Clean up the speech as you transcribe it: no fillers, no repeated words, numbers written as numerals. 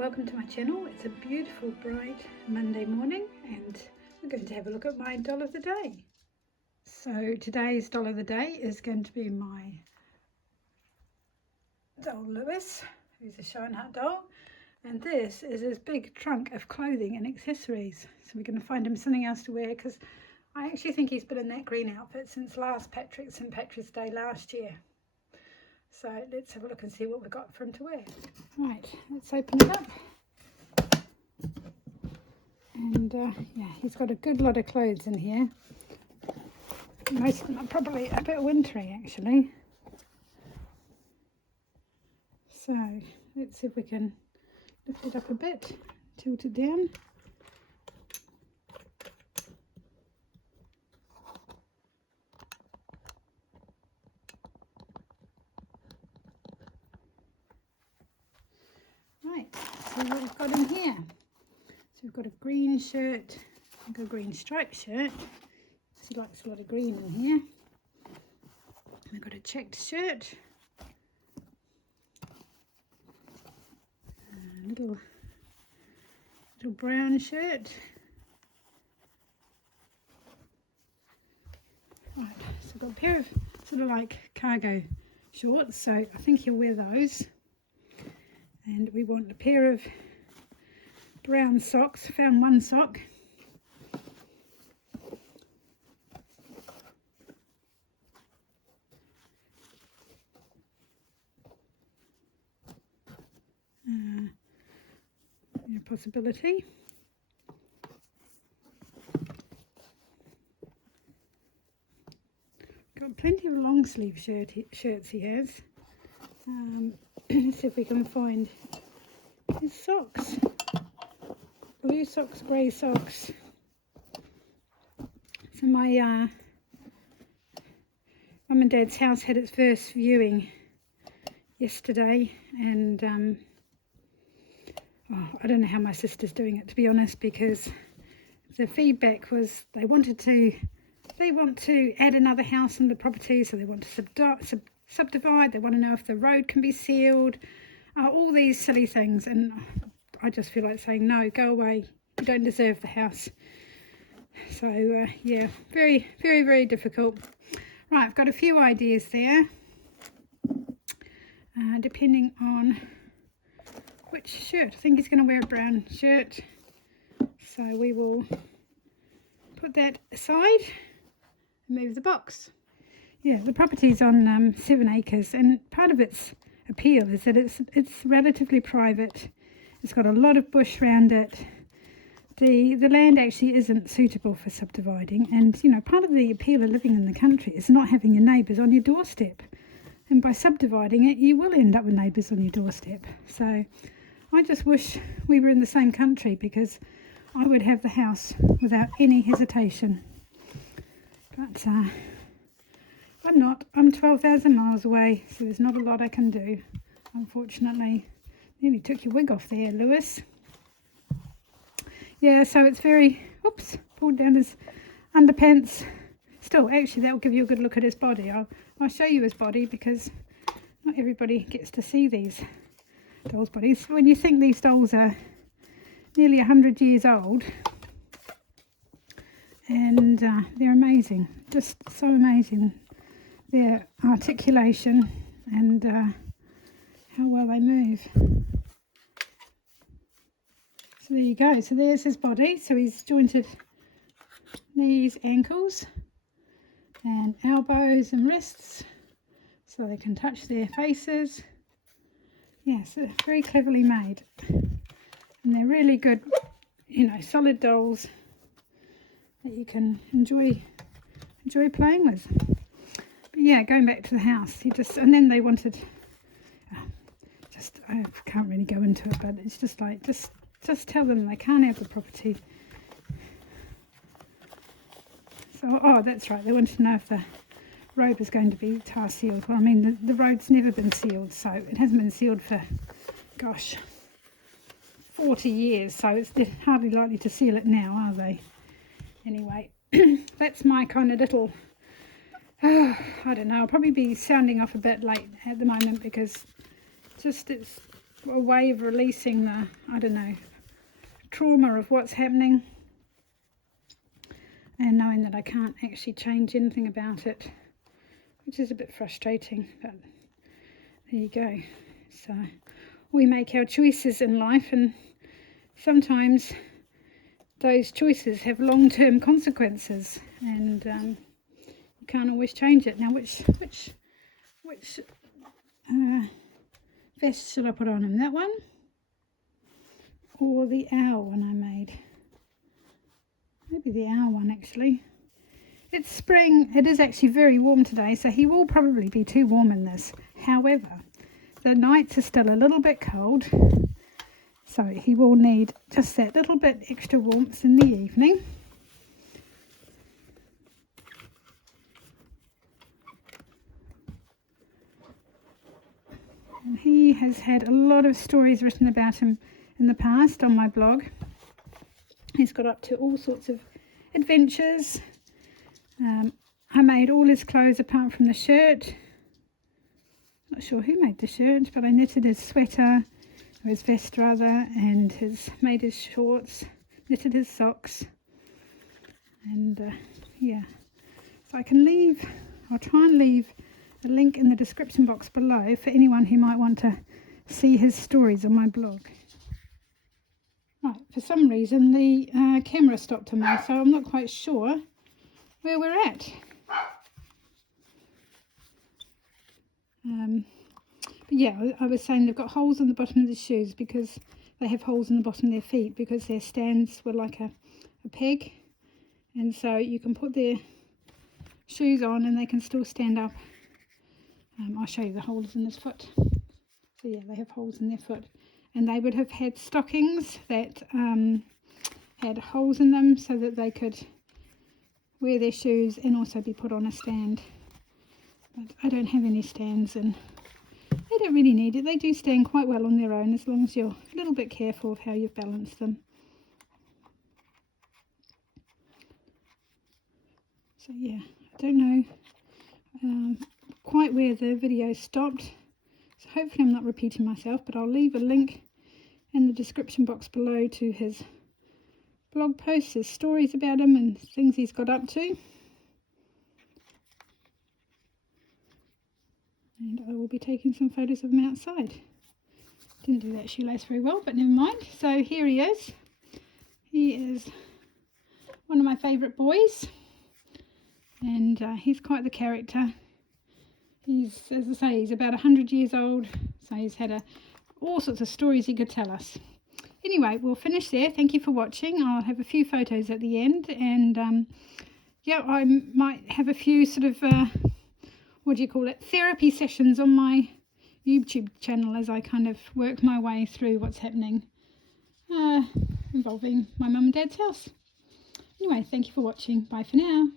welcome to my channel. It's a beautiful bright Monday morning and we're going to have a look at my doll of the day. So today's doll of the day is going to be my doll Lewis, who's a Schoenhut doll, and this is his big trunk of clothing and accessories. So we're going to find him something else to wear because I actually think he's been in that green outfit since St. Patrick's Day last year. So let's have a look and see what we've got for him to wear. Right, let's open it up. And yeah, he's got a good lot of clothes in here. Most of them are probably a bit wintry actually. So let's see if we can lift it up a bit, tilt it down. Right, so what we've got in here. So we've got a green shirt, we've got a green striped shirt. He likes a lot of green in here. We've got a checked shirt. A little brown shirt. Right, so we've got a pair of sort of like cargo shorts, so I think he'll wear those. And we want a pair of brown socks. Found one sock. A possibility. Got plenty of long sleeve shirts he has. Let's see if we can find his socks. Blue socks, grey socks. So my mum and dad's house had its first viewing yesterday, and I don't know how my sister's doing it, to be honest, because the feedback was they want to add another house on the property, so they want to subdivide. They want to know if the road can be sealed, all these silly things, and I just feel like saying no, go away, you don't deserve the house. So yeah, very, very, very difficult. Right, I've got a few ideas there, depending on which shirt. I think he's going to wear a brown shirt, so we will put that aside and move the box. Yeah, the property's on 7 acres, and part of its appeal is that it's relatively private. It's got a lot of bush around it. The land actually isn't suitable for subdividing, and you know, part of the appeal of living in the country is not having your neighbours on your doorstep, and by subdividing it you will end up with neighbours on your doorstep. So I just wish we were in the same country, because I would have the house without any hesitation. But I'm not. I'm 12,000 miles away, so there's not a lot I can do, unfortunately. Nearly took your wig off there, Lewis. Yeah, so it's very, oops, pulled down his underpants. Still, actually, that will give you a good look at his body. I'll show you his body, because not everybody gets to see these dolls' bodies. When you think these dolls are nearly 100 years old, and they're amazing, just so amazing. Their articulation and how well they move. So there you go. So there's his body. So he's jointed knees, ankles, and elbows and wrists, so they can touch their faces. Yes, they're very cleverly made, and they're really good, you know, solid dolls that you can enjoy playing with. But yeah, going back to the house, and then they wanted, I can't really go into it, but it's just like, just tell them they can't have the property. So, oh, that's right, they wanted to know if the road was going to be tar sealed. Well, I mean, the road's never been sealed, so it hasn't been sealed for, gosh, 40 years, so it's hardly likely to seal it now, are they? Anyway, that's my kind of little, I don't know, I'll probably be sounding off a bit late at the moment, because it's a way of releasing the, I don't know, trauma of what's happening, and knowing that I can't actually change anything about it, which is a bit frustrating, but there you go. So we make our choices in life, and sometimes those choices have long-term consequences, and you can't always change it. Now which vest should I put on him? That one or the owl one I made? Maybe the owl one actually. It's spring. It is actually very warm today, so he will probably be too warm in this. However, the nights are still a little bit cold, so he will need just that little bit extra warmth in the evening. And he has had a lot of stories written about him in the past on my blog. He's got up to all sorts of adventures. I made all his clothes apart from the shirt. Not sure who made the shirt, but I knitted his sweater, or his vest rather, and made his shorts, knitted his socks, and yeah. So I'll try and leave a link in the description box below for anyone who might want to see his stories on my blog. Right, for some reason the camera stopped on me, so I'm not quite sure where we're at. But yeah, I was saying they've got holes in the bottom of the shoes because they have holes in the bottom of their feet because their stands were like a peg, and so you can put their shoes on and they can still stand up. I'll show you the holes in his foot. So yeah, they have holes in their foot, and they would have had stockings that had holes in them so that they could wear their shoes and also be put on a stand. But I don't have any stands, and they don't really need it. They do stand quite well on their own as long as you're a little bit careful of how you've balanced them. So yeah, I don't know quite where the video stopped, so hopefully I'm not repeating myself, but I'll leave a link in the description box below to his blog posts, his stories about him and things he's got up to. And I will be taking some photos of him outside. Didn't do that shoelace very well, but never mind. So here he is. He is one of my favourite boys, and he's quite the character. He's, as I say, he's about 100 years old, so he's had all sorts of stories he could tell us. Anyway, we'll finish there. Thank you for watching. I'll have a few photos at the end, and yeah, I might have a few sort of therapy sessions on my YouTube channel as I kind of work my way through what's happening involving my mum and dad's house. Anyway, thank you for watching. Bye for now.